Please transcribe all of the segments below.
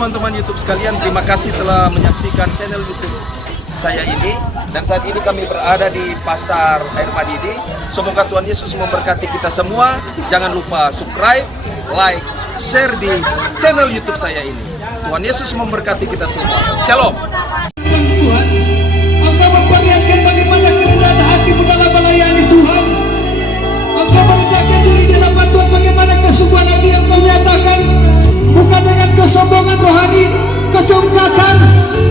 teman-teman YouTube sekalian, terima kasih telah menyaksikan channel YouTube saya ini. Dan saat ini kami berada di Pasar Air Madidi. Semoga Tuhan Yesus memberkati kita semua. Jangan lupa subscribe, like, share di channel YouTube saya ini. Tuhan Yesus memberkati kita semua. Shalom. Tuhan, Engkau memperlihatkan bagaimana kerendahan hatimu dalam melayani Tuhan. Engkau merendahkan diri di hadapan Tuhan, bagaimana kesungguhan hati yang Kau nyatakan, bukan dengan kesombongan rohani, kecongkakan,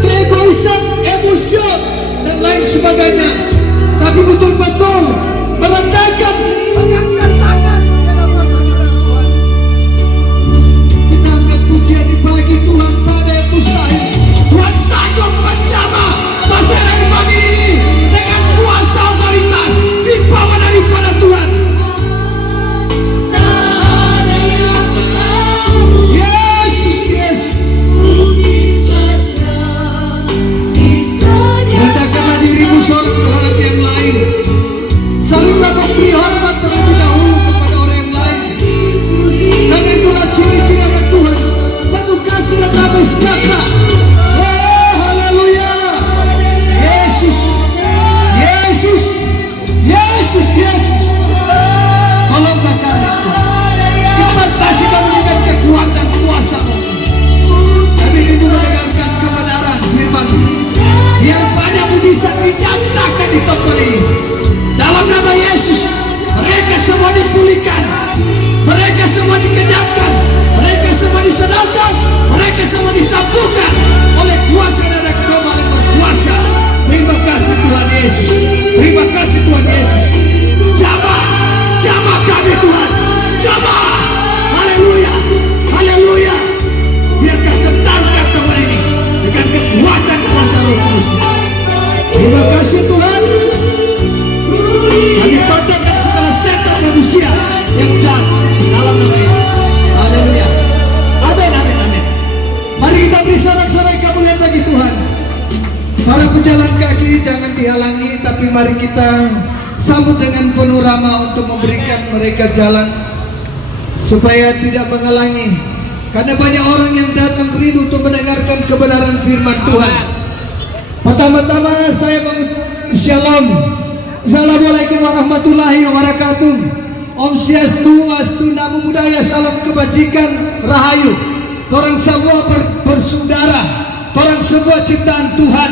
keegoisan, emosi dan lain sebagainya, tapi betul-betul merendahkan, mengangkat tangan di hadapan Tuhan. Kita angkat pujian di pagi Tuhan, tak ada yang mustahil. Tuhan sanggup menjamah pasar Air Madidi ini dengan kuasa otoritas di bawah daripada Tuhan. Terhadap yang lain, selalulah memberi hormat terlebih dahulu kepada orang yang lain. Karena itulah ciri-ciri anak Tuhan, penuh kasih dan damai sejahtera. Oh, haleluya! Yesus, Yesus, Yesus, Yesus. Tolonglah kami, Tuhan. Impartasi kami dengan kekuatan kuasa-Mu. Kami itu mendengarkan kebenaran firman-Mu. Biar banyak mujizat dinyatakan di tempat ini. Dalam nama Yesus, mereka semua dipulihkan, mereka semua dikenyangkan, mereka semua disenangkan, mereka semua disembuhkan oleh kuasa dan Domba yang berkuasa. Terima kasih Tuhan Yesus. Terima kasih Tuhan Yesus. Jamah, jamah kami Tuhan, jamah. Haleluya, haleluya. Biarkah tentangkan tempat ini dengan kekuatan kuasa Roh Kudus. Terima kasih Tuhan. Kami patahkan segala setan manusia yang jahat dalam nama ini. Haleluya. Amin, amin, amin. Mari kita beri sorak-sorai kemuliaan bagi Tuhan. Para pejalan kaki jangan dihalangi, tapi mari kita sambut dengan penuh ramah untuk memberikan mereka jalan supaya tidak menghalangi. Karena banyak orang yang datang rindu untuk mendengarkan kebenaran firman Tuhan. Pertama-tama saya mengucapkan Shalom. Assalamualaikum warahmatullahi wabarakatuh. Om Swastiastu, Namo Buddhaya, salam kebajikan, rahayu. Torang semua bersaudara, torang semua ciptaan Tuhan.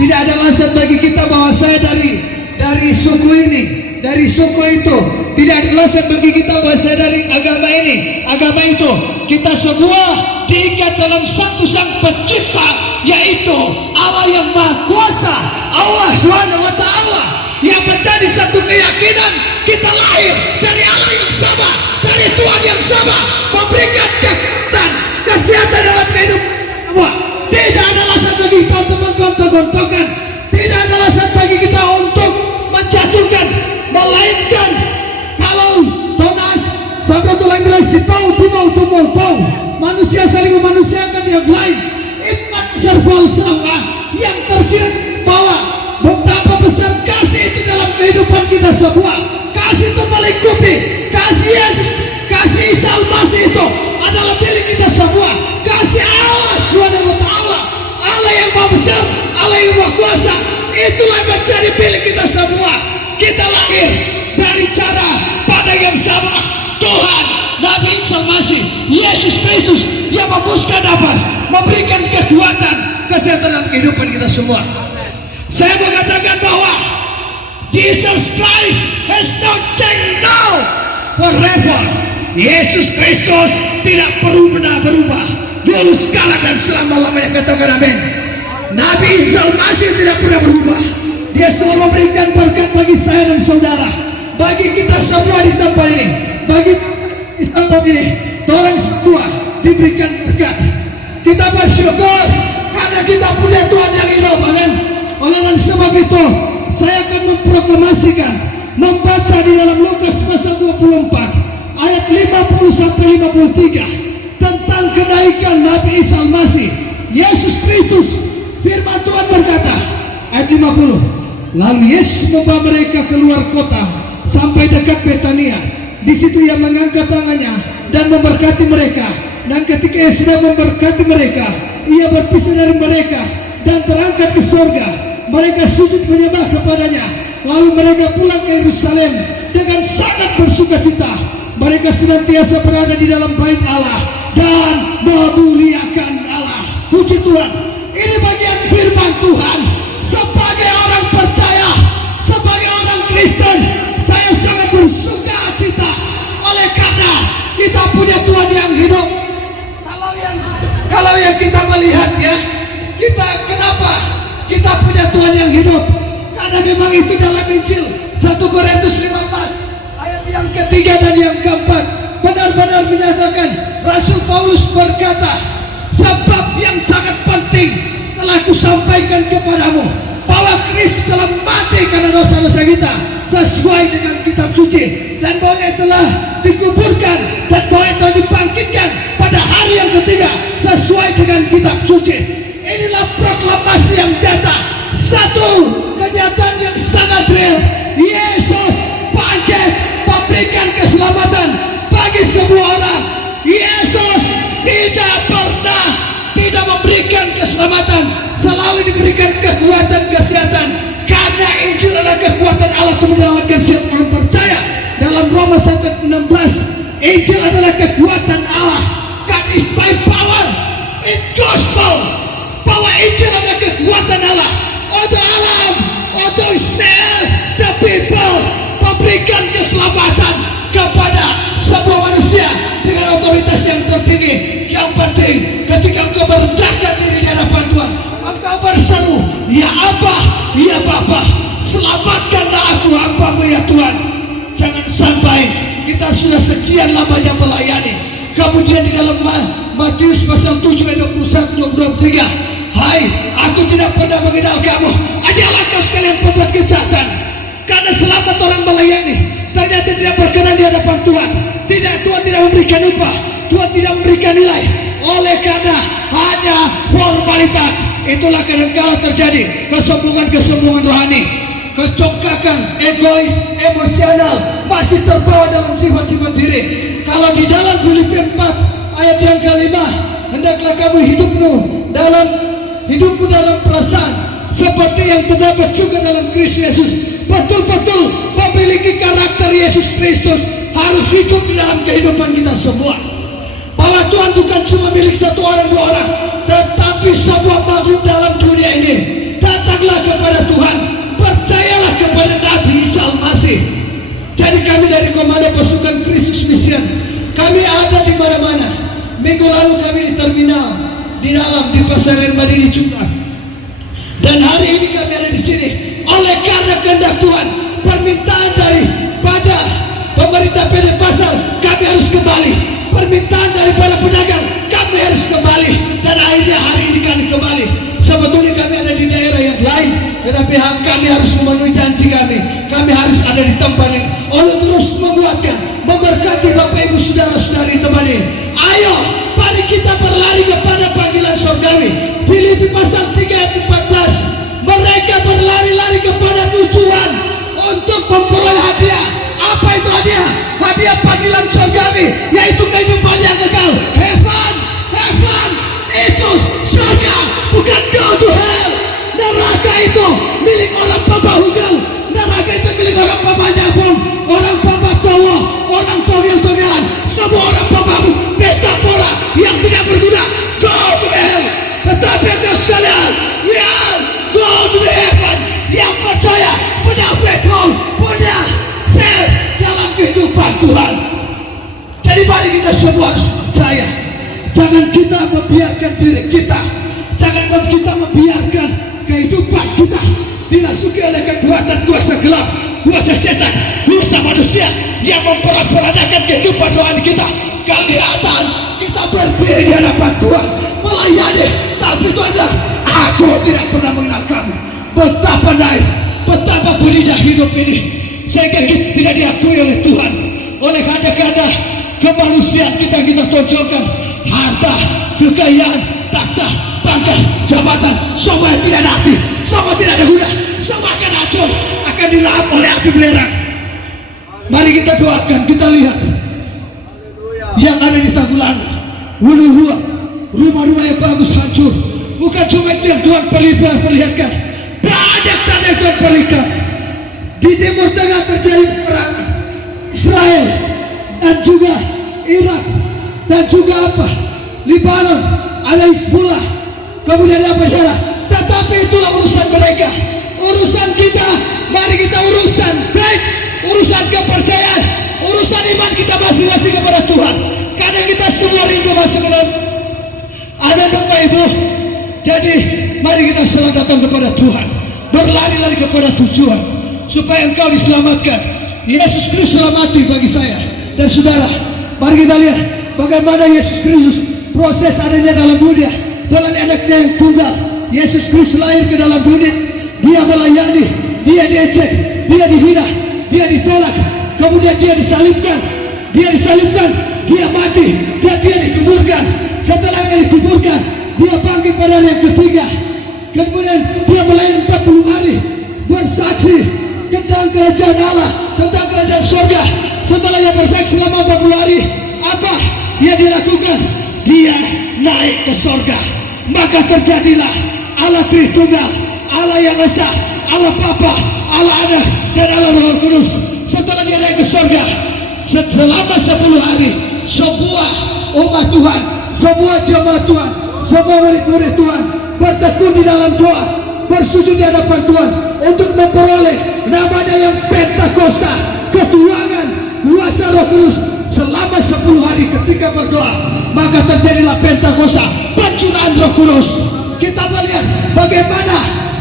Tidak ada alasan bagi kita bahwa saya dari suku ini, dari suku itu. Tidak ada alasan bagi kita bahwa saya dari agama ini, agama itu. Kita semua diikat dalam satu Sang Pencipta, yaitu Allah yang Maha Kuasa, Allah Subhanahu wa Ta'ala, yang menjadi satu keyakinan kita lahir dari Allah yang sama, dari Tuhan yang sama, memberikan kekuatan, kesehatan dalam kehidupan semua. Tidak ada alasan bagi kita untuk menggontok-gontokan, tidak ada alasan bagi kita untuk menjatuhkan, melainkan kalau Thomas sampai tulang bilang si tahu manusia saling memanusiakan yang lain. Iman serba sama yang tersirat bahwa betapa besar kasih itu dalam kehidupan kita semua. Kasih itu melingkupi, kasih Yesus, kasih Isa Al-Masih itu adalah milik kita semua. Kasih Allah Subhanahu wa Ta'ala, Allah yang Maha Besar, Allah yang Maha Kuasa, itulah yang menjadi milik kita semua. Kita lahir dari cara pada yang sama, Tuhan Nabi Isa Al-Masih, Yesus Kristus yang membuskan nafas, memberikan kekuatan, kesehatan dalam kehidupan kita semua. Saya mengatakan bahwa Jesus Christ has not changed now forever. Yesus Kristus tidak pernah berubah, dulu sekarang dan selama-lamanya. Katakan amin. Nabi Isa Al-Masih tidak pernah berubah. Dia selalu memberikan berkat bagi saya dan saudara, bagi kita semua di tempat ini, bagi di tempat ini. Orang tua diberikan berkat. Kita bersyukur karena kita punya Tuhan yang hidup. Amin. Oleh sebab itu saya akan memproklamasikan, membaca di dalam Lukas pasal 24 ayat 50 sampai 53 tentang kenaikan Nabi Isa Al-Masih, Yesus Kristus. Firman Tuhan berkata, ayat 50, lalu Yesus membawa mereka keluar kota sampai dekat Betania. Di situ ia mengangkat tangannya dan memberkati mereka. Dan ketika ia sudah memberkati mereka, ia berpisah dari mereka dan terangkat ke surga. Mereka sujud menyembah kepadanya. Lalu mereka pulang ke Yerusalem dengan sangat bersukacita. Mereka senantiasa berada di dalam bait Allah dan memuliakan Allah. Puji Tuhan. Ini bagian firman Tuhan. Sebagai orang percaya, sebagai orang Kristen, saya sangat bersukacita oleh karena kita punya Tuhan yang hidup. Kalau yang kita melihatnya, kita kenapa kita punya Tuhan yang hidup? Karena memang itu dalam Injil 1 Korintus 15 ayat yang ketiga dan yang keempat benar-benar menyatakan, Rasul Paulus berkata, sebab yang sangat penting telah kusampaikan kepadamu, bahwa Kristus telah mati karena dosa-dosa kita sesuai dengan kitab suci, dan bahwa ia telah dikuburkan, dan bahwa ia telah dibangkitkan pada hari yang ketiga sesuai dengan kitab suci. Inilah proklamasi yang nyata, satu kenyataan yang sangat real. Yesus bangkit memberikan keselamatan bagi semua orang. Yesus tidak pernah tidak memberikan keselamatan, selalu diberikan kekuatan kesehatan, karena Injil adalah kekuatan Allah untuk menyelamatkan setiap orang percaya. Dalam Roma 1:16, Injil adalah kekuatan Allah. God is by power in gospel. Bahwa Injil adalah kekuatan Allah untuk alam, untuk save the people, memberikan keselamatan kepada semua manusia dengan otoritas yang tertinggi. Yang penting ketika engkau merendahkan diri di hadapan Tuhan, engkau berseru, ya Abba, ya Bapa, selamatkanlah aku hamba-Mu ya Tuhan. Jangan sampai kita sudah sekian lamanya melayani, kemudian di dalam Matius pasal 7 ayat 21-23, hai, aku tidak pernah mengenal kamu, ajarlah kau sekalian pembuat kejahatan. Karena selamat orang melayani ternyata tidak berkenan di hadapan Tuhan. Tuhan tidak memberikan upah, Tuhan tidak memberikan nilai. Oleh karena hanya formalitas, itulah kadang-kala terjadi kesombongan rohani, kecongkakan, egois, emosional, masih terbawa dalam sifat-sifat diri. Kalau di dalam Filipi 4 ayat yang kelima, hendaklah kamu hidupmu dalam perasaan seperti yang terdapat juga dalam Kristus Yesus, betul-betul memiliki karakter Yesus Kristus, harus hidup di dalam kehidupan kita semua. Bahwa Tuhan bukan cuma milik satu orang dua orang, tetapi semua makhluk dalam dunia ini. Datanglah kepada Tuhan, percayalah kepada Nabi Isa Al-Masih. Jadi kami dari Komando Pasukan Kristus Mission, kami ada di mana-mana. Minggu lalu kami di terminal, di dalam, di Pasar Madinah juga. Dan hari ini kami ada di sini. Oleh karena kehendak Tuhan, permintaan daripada pemerintah PD Pasar, kami harus kembali. Permintaan daripada pedagang, kami harus kembali. Dan akhirnya hari ini kami kembali. Sebetulnya kami ada di daerah yang lain, tetapi kami harus memenuhi janji kami. Kami harus ada di tempat ini. Allah terus menguatkan, memberkati Bapak Ibu Saudara-saudari teman ini. Ayo, mari kita berlari kepada panggilan surgawi. Filipi pasal 3 ayat 14. Mereka berlari-lari kepada tujuan untuk memperoleh hadiah. Apa itu hadiah? Hadiah panggilan surgawi, yaitu kehidupan yang kekal. Heaven itu surga, bukan go to hell. Neraka itu milik orang pembahugal. Neraka itu milik orang pembanyakun, orang pembatawa, orang togel-togelan, semua orang pemabuk, pesta bola yang tidak berguna. Go to hell. Tetapi engkau sekalian, we are go to the heaven. Yang percaya punya background, punya save dalam kehidupan Tuhan. Jadi mari kita semua harus percaya. Jangan kita membiarkan diri kita, jangan kita membiarkan kehidupan kita dirasuki oleh kekuatan kuasa gelap, kuasa setan, kuasa manusia yang memperak-perandakan kehidupan rohani kita. Kelihatan kita berdiri di hadapan Tuhan, melayani, tapi Tuhan bilang, aku tidak pernah mengenal kamu. Betapa naif, betapa belindah hidup ini, sehingga kita tidak diakui oleh Tuhan. Oleh kadang-kadang kemanusiaan kita tonjolkan, harta, kekayaan, takhta, pangkat, jabatan, semua tidak ada arti, semua tidak ada guna, semua akan hancur, akan dilahap oleh api belerang. Mari kita doakan, kita lihat yang ada di Tanggulangan, Wuluhua, rumah-rumah yang bagus hancur. Bukan cuma itu yang Tuhan perlihatkan, banyak tanda yang Tuhan perlihatkan. Di Timur Tengah terjadi perang Israel dan juga Irak dan juga apa? Libanon, ada Hizbullah, kemudian apa saudara? Tetapi itulah urusan mereka. Urusan kita, mari kita urusan faith, urusan kepercayaan, urusan iman kita masing-masing kepada Tuhan. Karena kita semua rindu masuk ke dalam ada Bapak Ibu. Jadi mari kita selalu datang kepada Tuhan, berlari-lari kepada tujuan supaya engkau diselamatkan. Yesus Kristus telah mati bagi saya dan saudara. Mari kita lihat bagaimana Yesus Kristus proses adanya dalam dunia dengan anaknya yang tunggal. Yesus Kristus lahir ke dalam dunia, dia melayani, dia diejek, dia dihina, dia ditolak, kemudian dia disalibkan, dia mati, dan dia dikuburkan. Setelah dia dikuburkan, dia bangkit pada hari yang ketiga. Kemudian dia melayani 40 hari bersaksi tentang kerajaan Allah, tentang kerajaan surga. Setelah dia bersaksi selama 40 hari, apa yang dia lakukan? Dia naik ke surga. Maka terjadilah Allah Tritunggal, Allah yang Esa, Allah Bapa, Allah Anak, dan Allah Roh Kudus. Setelah dia naik ke surga, selama 10 hari, sebuah umat Tuhan, sebuah jemaat Tuhan, semua murid-murid Tuhan bertekun di dalam doa, bersujud di hadapan Tuhan untuk memperoleh namanya yang Pentakosta, keturunan kuasa Roh Kudus. Selama 10 hari ketika berdoa, maka terjadilah Pentakosta, pencurahan Roh Kudus. Kita melihat bagaimana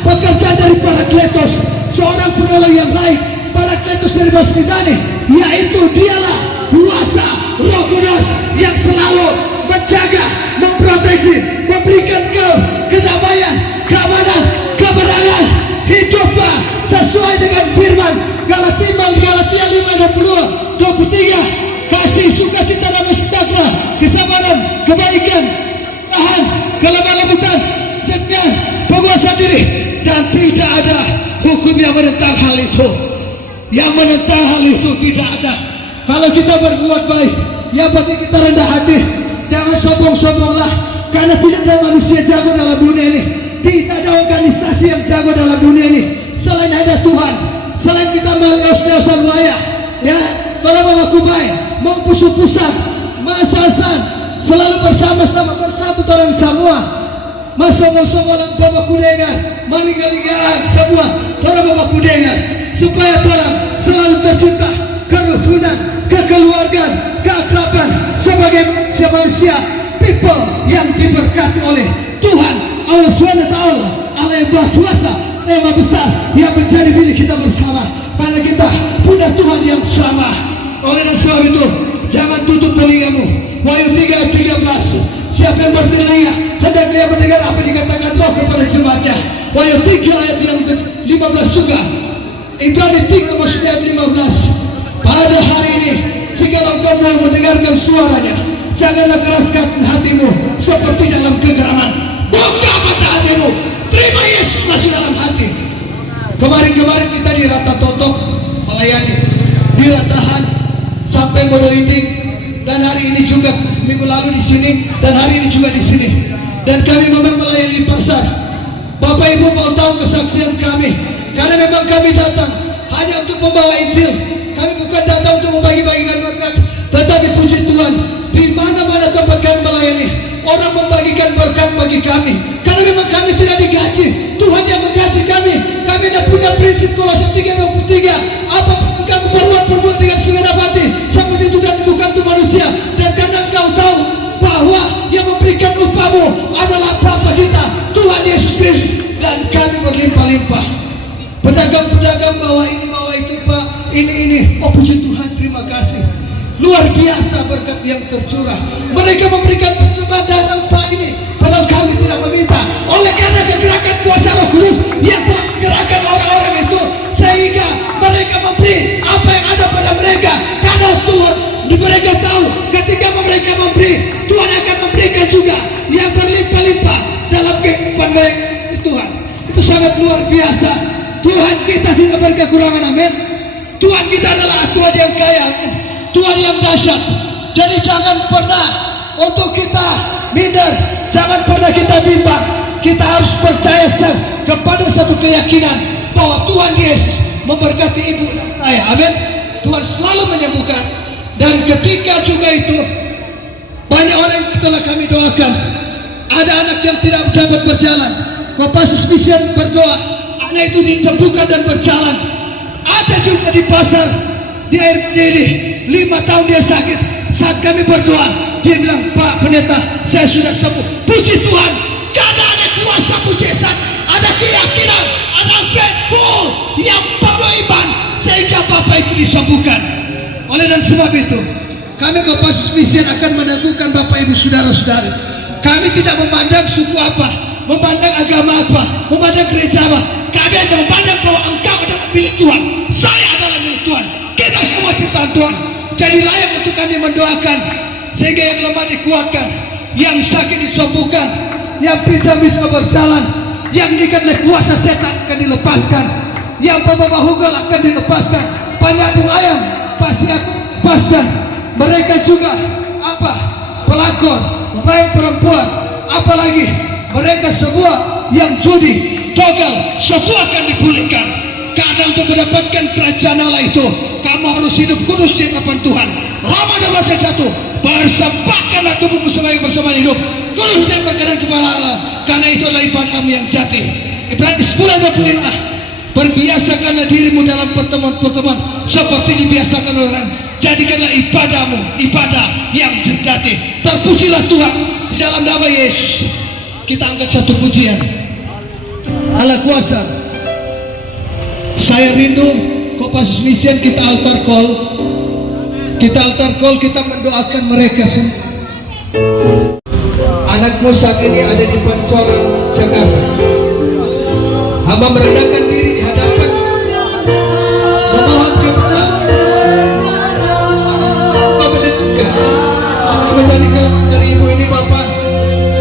pekerjaan dari Parakletos, seorang penolong yang lain, Parakletos dari Bastinani, yaitu dialah kuasa Roh Kudus yang selalu menjaga, memproteksi, memberikan kedamaian, keamanan, kebenaran hiduplah sesuai dengan firman Galatia 5:22-23. Kasih, sukacita, damai sejahtera, kesabaran, kebaikan, tahan, kelemah lembutan, segan, penguasaan diri, dan tidak ada hukum yang menentang hal itu. Yang menentang hal itu tidak ada. Kalau kita berbuat baik, yang penting kita rendah hati. Jangan sombong-sombonglah, karena tidak ada manusia jago dalam dunia ini, tidak ada organisasi yang jago dalam dunia ini selain ada Tuhan. Selain kita mengos-ngosan wayah, ya, tolong bawa kubai, mau pusat-pusat, masasan, selalu bersama-sama bersatu orang semua. Masong-masong bawa kudengan, maling-malingan semua, tolong bawa kudengan, supaya tolong selalu tercipta kerukunan, kekeluargaan, keakraban sebagai manusia, people yang diberkati oleh Tuhan Allah SWT, Allah yang Maha Kuasa, yang Maha Besar, yang menjadi milik kita bersama. Karena kita punya Tuhan yang sama. Oleh sebab itu, jangan tutup telingamu. Wahyu 3:13. Siapa yang bertelinga, hendak dia mendengar apa dikatakan Roh kepada jemaatnya. Wahyu 3 ayat yang ke-15 juga. Ibrani 3 ayat 15. Pada hari ini, jika engkau mau mendengarkan suaranya, janganlah keraskan hatimu seperti dalam kegeraman. Buka mata hatimu, terima Yesus masuk dalam hati. Kemarin kita di Rata Totok melayani, di Ratahan sampai Bodo Inding, dan hari ini juga minggu lalu di sini, dan hari ini juga di sini. Dan kami memang melayani di pasar. Bapak Ibu mau tahu kesaksian kami, karena memang kami datang hanya untuk membawa Injil. Kami bukan datang untuk membagi-bagikan berkat, tetapi puji Tuhan, di mana-mana tempat kami melayani, orang membagikan berkat bagi kami. Karena memang kami tidak digaji, Tuhan yang menggaji kami. Kami tidak punya prinsip Kolose 3:23. Apapun kamu perbuat dengan segenap hati, seperti itu dan bukan untuk manusia. Dan karena engkau tahu bahwa yang memberikan upahmu adalah Bapa kita, Tuhan Yesus Kristus, dan kami berlimpah-limpah. Pedagang-pedagang bawa ini, bawa itu, Pak, ini. Oh puji Tuhan, terima kasih. Luar biasa berkat yang tercurah. Mereka memberikan persembahan dalam Pak ini, padahal kami tidak meminta. Oleh karena kegerakan kuasa Roh Kudus yang telah menggerakkan orang-orang itu, sehingga mereka memberi apa yang ada pada mereka. Karena Tuhan, mereka tahu ketika mereka memberi, Tuhan akan memberikan juga yang berlimpah-limpah dalam kehidupan mereka. Tuhan, itu sangat luar biasa. Tuhan kita tidak berkekurangan, amin. Tuhan kita adalah Tuhan yang kaya, amin. Tuhan yang dahsyat. Jadi jangan pernah untuk kita minder, jangan pernah kita bimbang. Kita harus percaya kepada satu keyakinan bahwa Tuhan Yesus memberkati ibu dan saya. Amin. Tuhan selalu menyembuhkan. Dan ketika juga itu banyak orang yang telah kami doakan. Ada anak yang tidak dapat berjalan, Kopassus Mission berdoa anak itu disembuhkan dan berjalan. Ada juga di pasar di RMDD 5 tahun dia sakit. Saat kami berdoa, dia bilang, Pak Pendeta, saya sudah sembuh. Puji Tuhan, karena ada kuasa mujizat, ada keyakinan, ada faithful yang penuh iman, sehingga Bapak itu disembuhkan. Oleh dan sebab itu, kami Kopassus Mission akan meneguhkan Bapak Ibu saudara-saudari. Kami tidak memandang suku apa, memandang agama apa, memandang gereja apa. Kami hanya memandang bahwa engkau adalah milik Tuhan, saya adalah milik Tuhan. Kita semua ciptaan Tuhan. Jadi layak untuk kami mendoakan sehingga yang lemah dikuatkan, yang sakit disembuhkan, yang pincang bisa berjalan, yang diikat oleh kuasa setan akan dilepaskan, yang pembawa hugal akan dilepaskan, penyambung ayam pasti akan dilepaskan. Mereka juga pelakor, pemain perempuan, apalagi mereka semua yang judi, togal, semua akan dipulihkan. Karena untuk mendapatkan kerajaan Allah itu, kamu harus hidup kudus di hadapan Tuhan. Roma 12:1, persembahkanlah tubuhmu sebagai persembahan hidup, kudus dan berkenan kepada Allah, karena itu adalah ibadah kamu yang jati. Ibrani 10:25, berbiasakanlah dirimu dalam pertemuan-pertemuan seperti dibiasakan orang. Jadikanlah ibadahmu ibadah yang sejati. Terpujilah Tuhan di dalam nama Yesus. Kita angkat satu pujian. Allah kuasa. Saya rindu Kopassus Mission, kita altar call. Kita mendoakan mereka semua. Anakmu saat ini ada di Pancoran, Jakarta. Hamba merendahkan diri di hadapan, memohon kepada menjadikan dari ibu ini Bapak,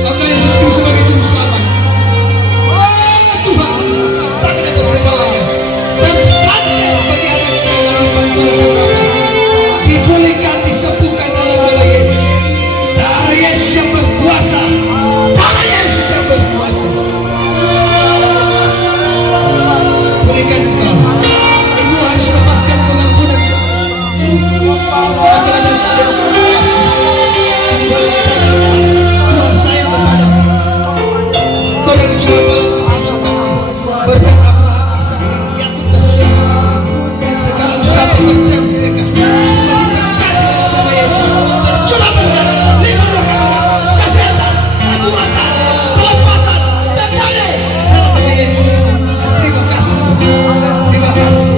maka Yesus Kristus sebagai juru selamat. Tuhan, tangan atas kepalanya dan tangan bagi anaknya yang lagi Pancoran, dipulihkan, disembuhkan dalam nama Yesus. Darah Yesus yang berkuasa, darah Yesus yang berkuasa. Pulihkan engkau. Ibu harus lepaskan pengampunan. Maka ada yang berkuasa. Tuhan sayang kepadamu. Kau yang cuma malam mengajarkannya. Berkat Abraham, Ishak dan Yakub dan Sulaiman. Segala usaha pekerja mereka semua diberkati dalam nama Yesus. Tercurah berkat, limpah berkat, kesehatan, kekuatan, pelepasan, dan damai dalam nama Yesus. Terima kasih. Terima kasih.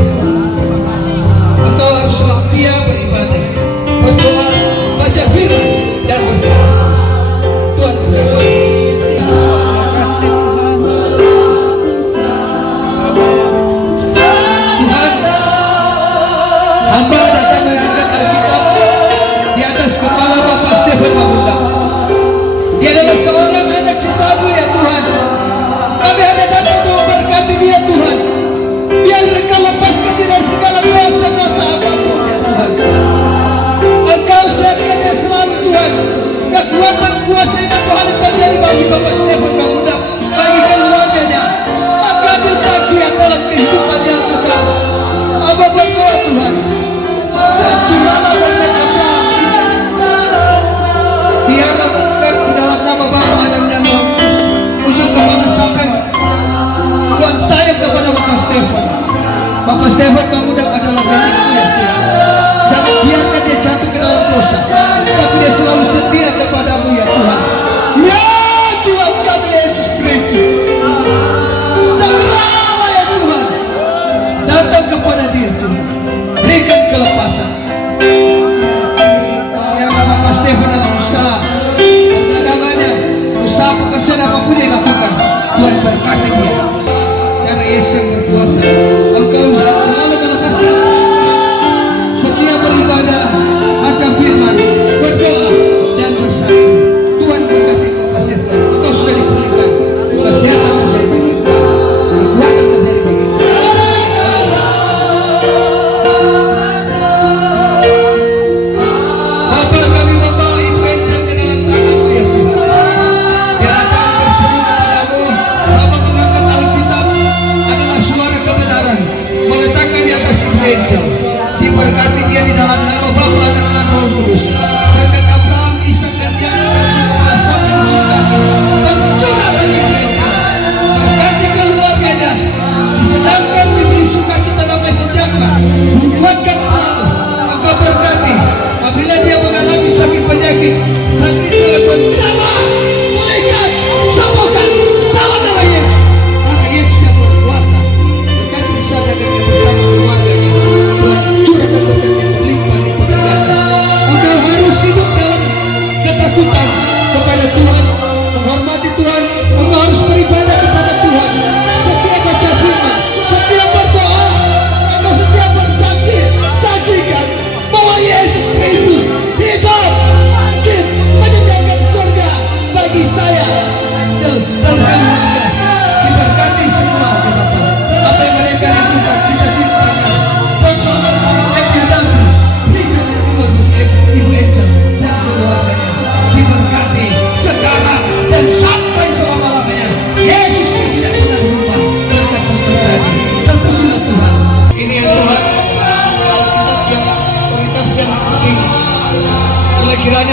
Engkau harus setia beribadah, berdoa, baca firman, dan bersabar. Tuhan berkati. Tuhan, hamba datang mengangkat Alkitab di atas kepala Bapak Stephen Mahmud. Dia adalah seorang anak cintamu ya Tuhan. Kami hanya datang untuk memberkati dia Tuhan. Biar Engkau lepaskan dia dari segala dosa-dosa apapun ya Tuhan. Engkau sehatkan dia selalu Tuhan. Kekuatan kuasa iman Tuhan yang terjadi bagi Bapak Stephen Mahmud, bagi keluarganya. Maka ambil bagian dalam kehidupan yang kekal. Abah berdoa Tuhan, dan curahlah berkat Abraham. Biarlah berkat di dalam nama Bapa dan Roh Kudus, ujung kepala sampai Tuhan sayang kepada Bapak Stephen. Bapak Stephen Mahmud adalah milikmu ya Tuhan. Jangan biarkan dia jatuh ke dalam dosa, tapi dia selalu setia kepadamu ya Tuhan. Ya Tuhan kami Yesus Kristus, segeralah ya Tuhan datang kepada dia Tuhan, berikan kelepasan. Biarlah Bapak Stephen dalam usaha perdagangannya, usaha pekerjaan apapun yang lakukan, Tuhan berkati dia. Karena Yesus yang berkuasa, Engkau selalu melepaskan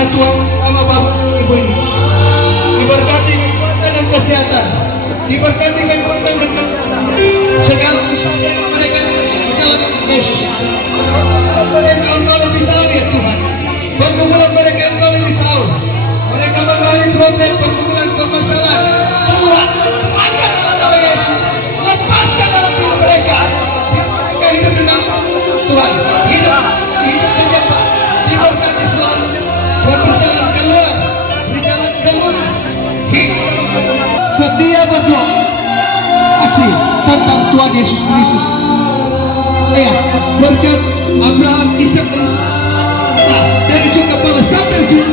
anak Tuhan sama bapak ibu ini. Diberkati kekuatan dan kesehatan, diberkati kekuatan dan segala kesulitan mereka dalam Yesus. Mereka Engkau lebih tahu ya Tuhan. Pergumulan mereka Engkau lebih tahu. Mereka mengalami problem, pergumulan, permasalahan. Tuhan mencerahkan dalam nama Yesus. Lepaskan dalam diri mereka. Mereka hidup dengan Tuhan. Hidup menyembah. Diberkati selalu. Berjalan keluar. Berjalan keluar. Hidup. Setia berdoa. Aksi tentang Tuhan Yesus Kristus. Ya, berkat Abraham, Ishak, dan juga kepala sampai ujung